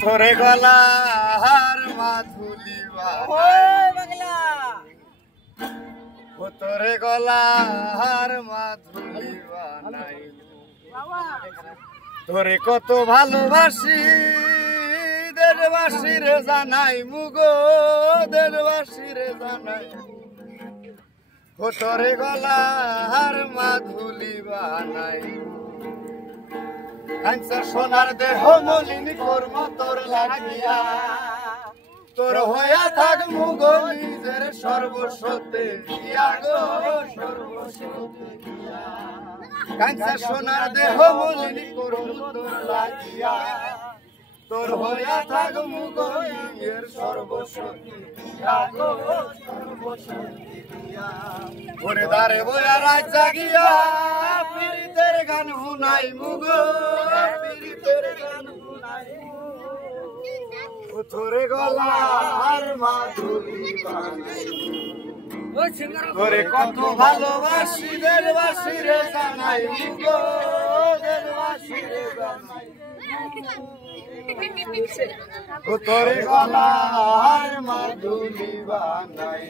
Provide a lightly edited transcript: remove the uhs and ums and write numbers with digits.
তোরে গলার মাধুলি তোরে গলার মাধুলি বানাই তোরে কত ভালোবাসি দেশবাসী রে জানাই মুগো দেশবাসী রে জানাই তোরে গলার মাধুলি বানাই সোনার দেহ মলিন কর্ম তোর লাগিয়া তোর হইয়া থাক মুগো নিজের সর্বস্বতে কাঞ্চা সোনার দেহ মলিন কর্ম তোর লাগিয়া তোর হইয়া থাক মুগো নিজের সর্বস্বতে ওরে দারে বইয়া রাত জাগিয়া পীড়িতের গান শুনাই মুগো পীড়িতের গান শুনাই তোরে গলার মাধুলি তোরে কত ভালোবাসি দেশবাসী রে জানাই মুগো দেশবাসী রে জানাই তোরে গলার মাধুলি বানাই